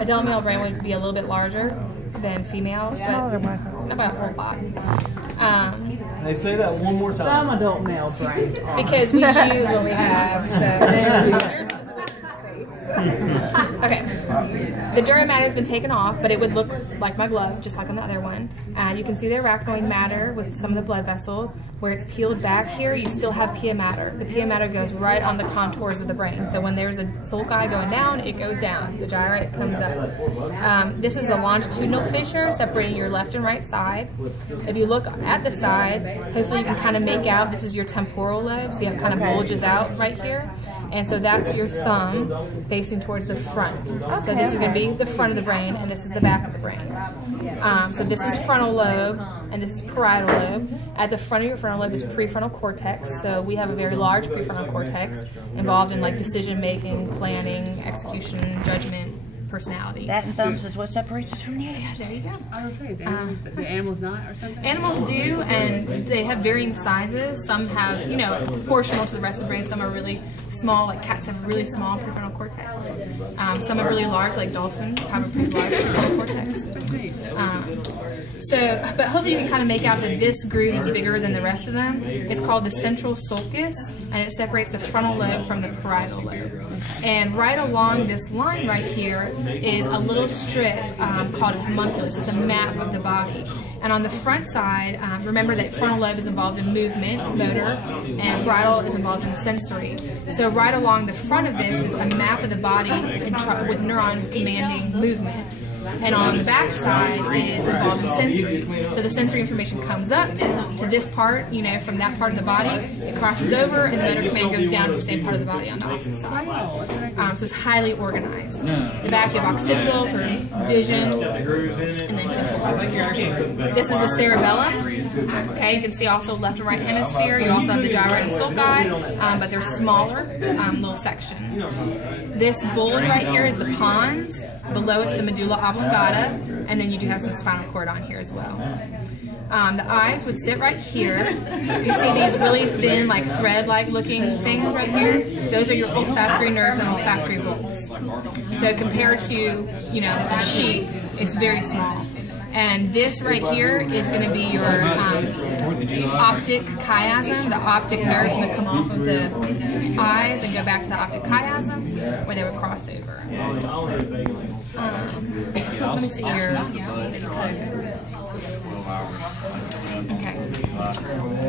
Adult male brain would be a little bit larger than female, but about a whole lot. They say that one more time. Some adult male brains are. Because we use what we have, so there's okay, the dura matter has been taken off, but it would look like my glove, just like on the other one. You can see the arachnoid matter with some of the blood vessels. Where it's peeled back here, you still have pia mater. The pia mater goes right on the contours of the brain. So when there's a sulci going down, it goes down. The gyrate comes up. This is the longitudinal fissure separating your left and right side. If you look at the side, hopefully you can kind of make out, this is your temporal lobe, so it kind of bulges out right here. And so that's your thumb facing towards the front. So this is going to be the front of the brain, and this is the back of the brain. So this is frontal lobe, and this is parietal lobe. At the front of your frontal lobe is prefrontal cortex. So we have a very large prefrontal cortex involved in like decision making, planning, execution, judgment, personality. That and thumbs is what separates us from the animals. There you go. I was going to say, the animals not or something? Animals do, and they have varying sizes. Some have, you know, proportional to the rest of the brain. Some are really small, like cats have really small prefrontal cortex. Some are really large, like dolphins have a pretty large prefrontal cortex. But hopefully you can kind of make out that this groove is bigger than the rest of them. It's called the central sulcus, and it separates the frontal lobe from the parietal lobe. And right along this line right here is a little strip called a homunculus. It's a map of the body. And on the front side, remember that frontal lobe is involved in movement, motor, and parietal is involved in sensory. So right along the front of this is a map of the body with neurons commanding movement. And on the back side is involved in sensory. So the sensory information comes up to this part, you know, from that part of the body, it crosses over, and the motor command goes down to the same part of the body on the opposite side. So it's highly organized. The back you have occipital for vision, and then temporal. This is the cerebellum. Okay, you can see also left and right hemisphere. You also have the gyri and sulci, but they're smaller little sections. This bulge right here is the pons. Below it's the medulla oblongata, and then you do have some spinal cord on here as well. The eyes would sit right here. You see these really thin, like thread-like looking things right here? Those are your olfactory nerves and olfactory bulbs. So compared to, you know, sheep, it's very small. And this right here is going to be your optic chiasm, the optic nerves that come off of the eyes and go back to the optic chiasm, where they would cross over. Let me see your... Okay.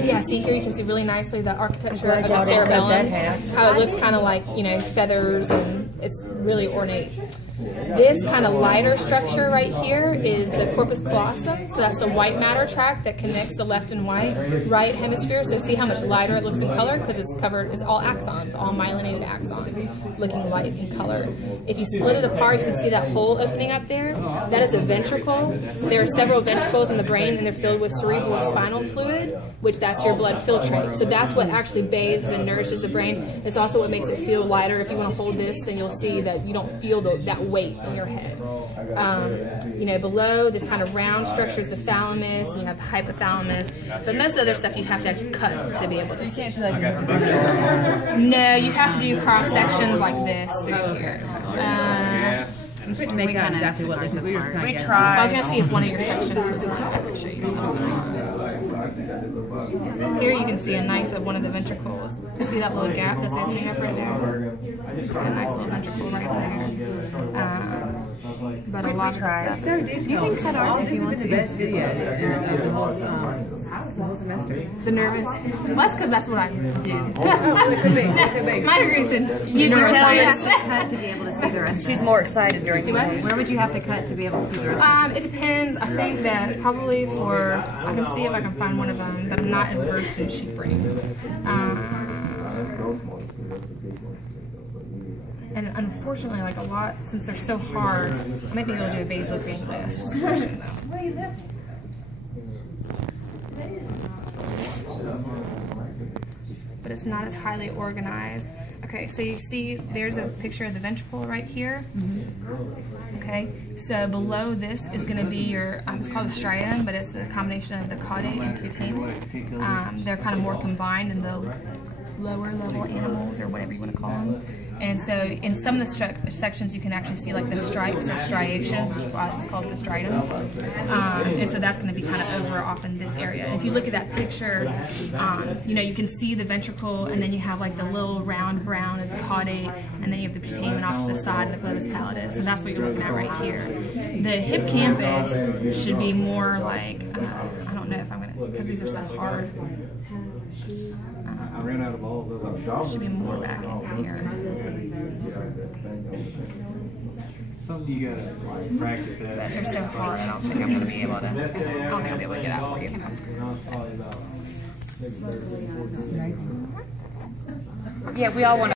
Yeah, see here you can see really nicely the architecture of the cerebellum, how it looks kind of like, you know, feathers, and it's really ornate. This kind of lighter structure right here is the corpus callosum, so that's the white matter tract that connects the left and right hemisphere. So see how much lighter it looks in color, because it's covered, it's all axons, all myelinated axons, looking light in color. If you split it apart, you can see that hole opening up there. That is a ventricle. There are several ventricles in the brain, and they're filled with cerebral spinal fluid, which that's your blood filtrate. So that's what actually bathes and nourishes the brain. It's also what makes it feel lighter. If you want to hold this, then you'll see that you don't feel that weight in your head. You know, below this kind of round structure is the thalamus, and you have the hypothalamus. But most of the other stuff you'd have to cut to be able to see. No, you'd have to do cross sections like this through here. You couldn't make out exactly what they said. We tried. Well, I was going to see if one of your sections was in color. Show you something. Here you can see a nice of one of the ventricles. See that little gap that's opening up right there? See a nice little ventricle right there. But a lot of stuff. So you can cut ours if you want to. The best video of the whole semester. The nervous. Well, that's because that's what I do. It could be. My degree's in neuroscience. Cut to be able to see the rest. She's more excited during the day. Where would you have to cut to be able to see the rest? It depends. I think that probably for, I can see if I can find one of them, but I'm not as versed in sheep brains. And unfortunately, like a lot, since they're so hard, I might be able to do a basal ganglia section though. But it's not as highly organized. Okay, so you see there's a picture of the ventricle right here. Okay, so below this is going to be your, it's called a striatum, but it's a combination of the caudate and putamen. They're kind of more combined in the lower level animals, or whatever you want to call them. And so in some of the sections you can actually see like the stripes or striations, which is why it's called the striatum. And so that's going to be kind of over off in this area. And if you look at that picture, you know, you can see the ventricle, and then you have like the little round brown as the caudate, and then you have the putamen off to the side of the globus pallidus. So that's what you're looking at right here. The hippocampus should be more like, I don't know if I'm going to, because these are so hard. I ran out of all those. Should be more back in here. Something you gotta like practice at. But they're so hard, I don't think I'm going to be able to, I don't think I'll be able to get out for you. Yeah, we all want to.